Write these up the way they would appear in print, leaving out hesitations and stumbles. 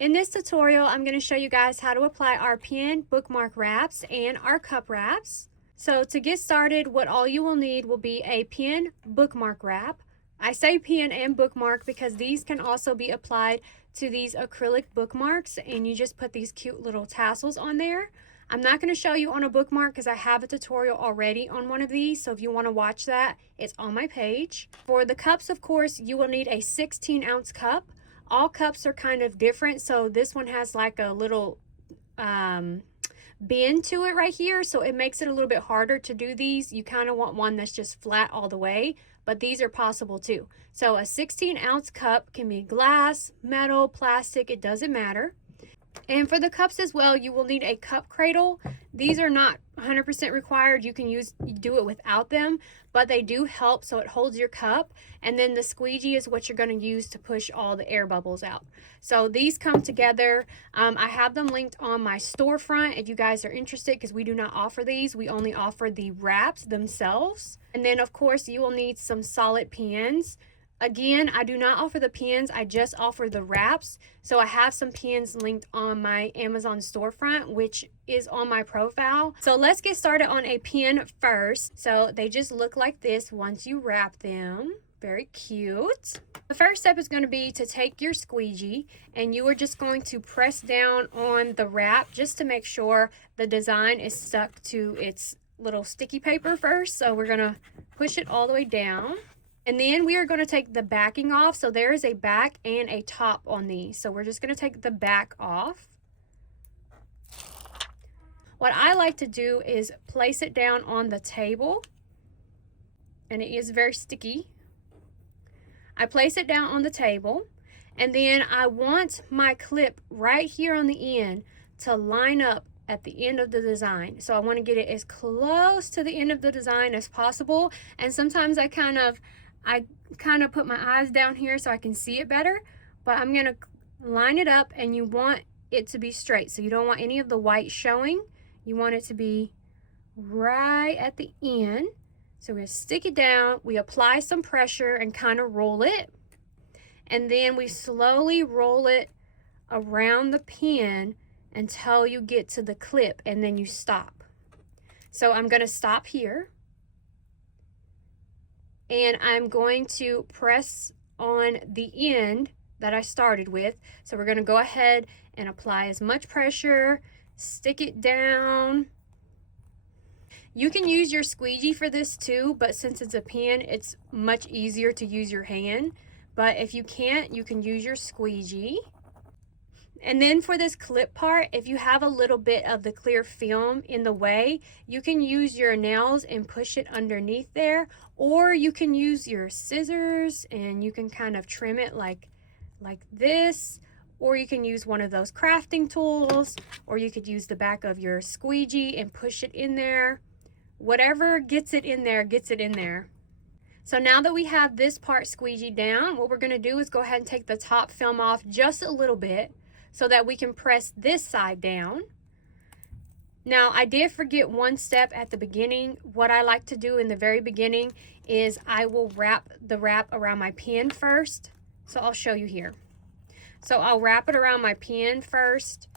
In this tutorial, I'm going to show you guys how to apply our pin bookmark wraps and our cup wraps. So to get started, what all you will need will be a pin bookmark wrap. I say pin and bookmark because these can also be applied to these acrylic bookmarks, and you just put these cute little tassels on there. I'm not going to show you on a bookmark because I have a tutorial already on one of these, so if you want to watch that, it's on my page. For the cups, of course, you will need a 16-ounce cup. All cups are kind of different, so this one has like a little bend to it right here, so it makes it a little bit harder to do these. You kind of want one that's just flat all the way, but these are possible too. So a 16-ounce cup can be glass, metal, plastic, it doesn't matter. And for the cups as well, you will need a cup cradle. These are not 100% required. You can do it without them, but they do help, so it holds your cup. And then the squeegee is what you're going to use to push all the air bubbles out. So these come together. I have them linked on my storefront if you guys are interested, because we do not offer these. We only offer the wraps themselves. And then of course you will need some solid pins. Again, I do not offer the pins, I just offer the wraps. So I have some pins linked on my Amazon storefront, which is on my profile. So let's get started on a pin first. So they just look like this once you wrap them. Very cute. The first step is going to be to take your squeegee, and you are just going to press down on the wrap just to make sure the design is stuck to its little sticky paper first. So we're going to push it all the way down. And then we are going to take the backing off. So there is a back and a top on these. So we're just going to take the back off. What I like to do is place it down on the table. And it is very sticky. I place it down on the table. And then I want my clip right here on the end to line up at the end of the design. So I want to get it as close to the end of the design as possible. And sometimes I kind of put my eyes down here so I can see it better, but I'm going to line it up, and you want it to be straight. So you don't want any of the white showing. You want it to be right at the end. So we're going to stick it down, we apply some pressure and kind of roll it, and then we slowly roll it around the pin until you get to the clip, and then you stop. So I'm going to stop here. And I'm going to press on the end that I started with. So we're going to go ahead and apply as much pressure, stick it down. You can use your squeegee for this too, but since it's a pen, it's much easier to use your hand. But if you can't, you can use your squeegee. And then for this clip part, if you have a little bit of the clear film in the way, you can use your nails and push it underneath there, or you can use your scissors and you can kind of trim it like this, or you can use one of those crafting tools, or you could use the back of your squeegee and push it in there. Whatever gets it in there, gets it in there. So now that we have this part squeegee down, what we're going to do is go ahead and take the top film off just a little bit, so that we can press this side down. Now, I did forget one step at the beginning. What I like to do in the very beginning is I will wrap the wrap around my pen first. So I'll show you here. So I'll wrap it around my pen first,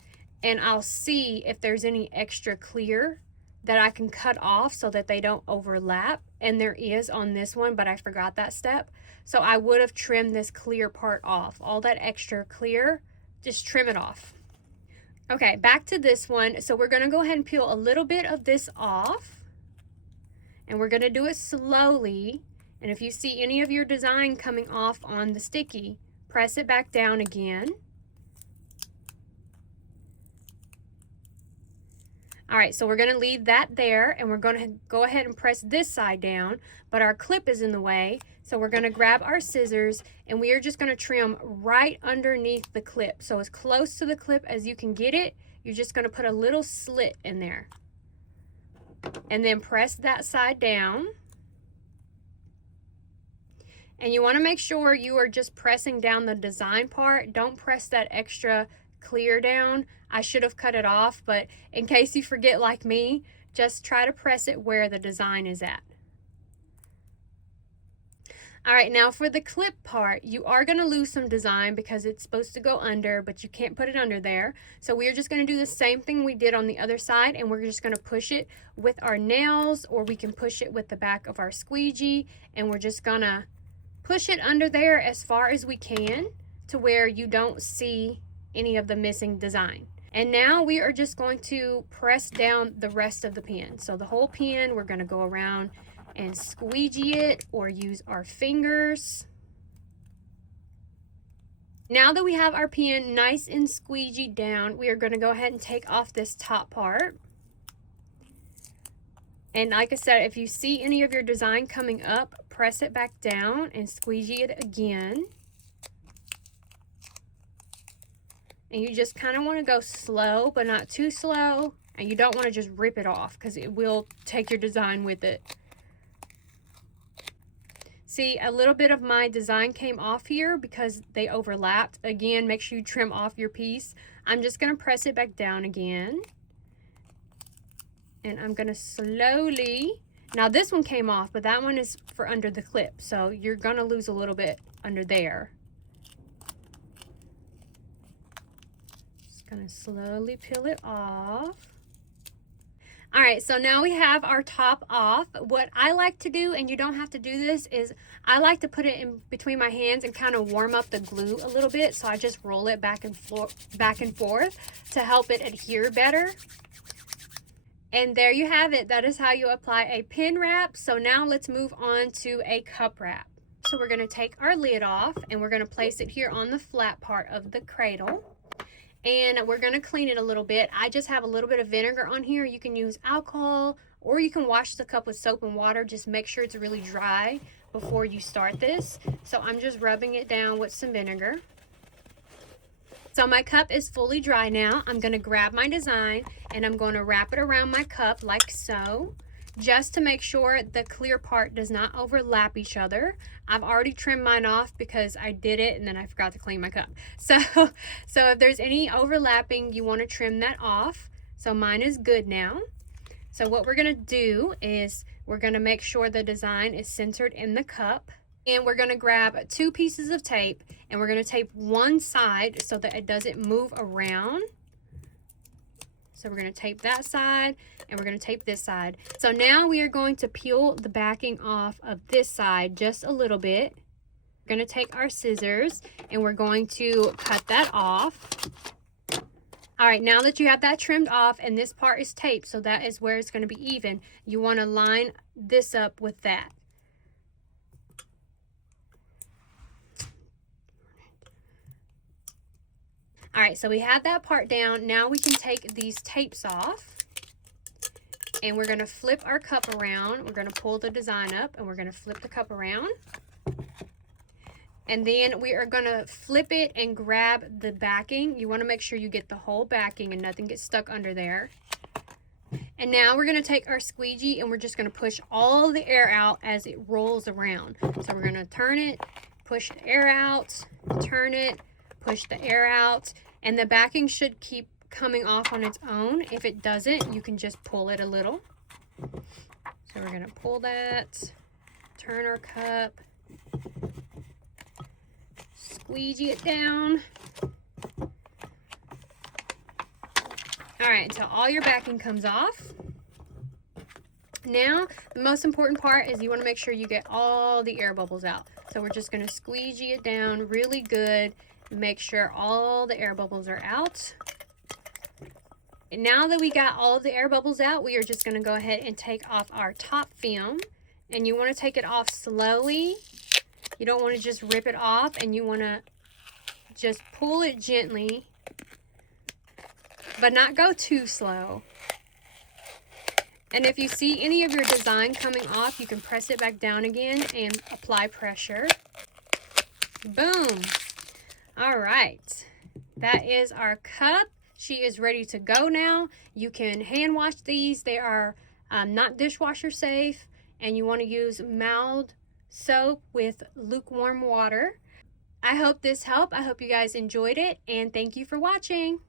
and I'll see if there's any extra clear that I can cut off so that they don't overlap. And there is on this one, but I forgot that step. So I would have trimmed this clear part off. All that extra clear, just trim it off. Okay, back to this one. So we're going to go ahead and peel a little bit of this off, and we're going to do it slowly. And if you see any of your design coming off on the sticky, press it back down again. All right, so we're going to leave that there, and we're going to go ahead and press this side down, but our clip is in the way. So we're going to grab our scissors, and we are just going to trim right underneath the clip. So as close to the clip as you can get it. You're just going to put a little slit in there. And then press that side down. And you want to make sure you are just pressing down the design part. Don't press that extra clear down. I should have cut it off, but in case you forget like me, just try to press it where the design is at. All right, now for the clip part, you are going to lose some design because it's supposed to go under, but you can't put it under there. So we're just going to do the same thing we did on the other side, and we're just going to push it with our nails, or we can push it with the back of our squeegee, and we're just going to push it under there as far as we can to where you don't see any of the missing design. And now we are just going to press down the rest of the pen. So the whole pen, we're going to go around and squeegee it or use our fingers. Now that we have our pen nice and squeegeed down, we are going to go ahead and take off this top part. And like I said, if you see any of your design coming up, press it back down and squeegee it again. And you just kind of want to go slow, but not too slow. And you don't want to just rip it off because it will take your design with it. See, a little bit of my design came off here because they overlapped. Again, make sure you trim off your piece. I'm just going to press it back down again. And I'm going to slowly... Now this one came off, but that one is for under the clip. So you're going to lose a little bit under there. Just going to slowly peel it off. All right, so now we have our top off. What I like to do, and you don't have to do this, is I like to put it in between my hands and kind of warm up the glue a little bit. So I just roll it back and forth to help it adhere better. And there you have it. That is how you apply a pen wrap. So now let's move on to a cup wrap. So we're going to take our lid off and we're going to place it here on the flat part of the cradle. And we're going to clean it a little bit. I just have a little bit of vinegar on here. You can use alcohol or you can wash the cup with soap and water. Just make sure it's really dry before you start this. So I'm just rubbing it down with some vinegar. So my cup is fully dry now. I'm going to grab my design and I'm going to wrap it around my cup like so, just to make sure the clear part does not overlap each other. I've already trimmed mine off because I did it and then I forgot to clean my cup. So if there's any overlapping, you want to trim that off. So mine is good now. So what we're going to do is we're going to make sure the design is centered in the cup. And we're going to grab 2 pieces of tape and we're going to tape one side so that it doesn't move around. So we're going to tape that side and we're going to tape this side. So now we are going to peel the backing off of this side just a little bit. We're going to take our scissors and we're going to cut that off. All right, now that you have that trimmed off and this part is taped, so that is where it's going to be even, you want to line this up with that. All right, so we have that part down. Now we can take these tapes off and we're going to flip our cup around. We're going to pull the design up and we're going to flip the cup around. And then we are going to flip it and grab the backing. You want to make sure you get the whole backing and nothing gets stuck under there. And now we're going to take our squeegee and we're just going to push all the air out as it rolls around. So we're going to turn it, push the air out, turn it, push the air out, and the backing should keep coming off on its own. If it doesn't, you can just pull it a little. So we're going to pull that, turn our cup, squeegee it down. All right, until all your backing comes off. Now, the most important part is you want to make sure you get all the air bubbles out. So we're just going to squeegee it down really good. Make sure all the air bubbles are out. And now that we got all of the air bubbles out, we are just going to go ahead and take off our top film. And you want to take it off slowly. You don't want to just rip it off, and you want to just pull it gently, but not go too slow. And if you see any of your design coming off, you can press it back down again and apply pressure. Boom. All right, that is our cup. She is ready to go now. You can hand wash these. They are not dishwasher safe, and you want to use mild soap with lukewarm water. I hope this helped. I hope you guys enjoyed it, and thank you for watching.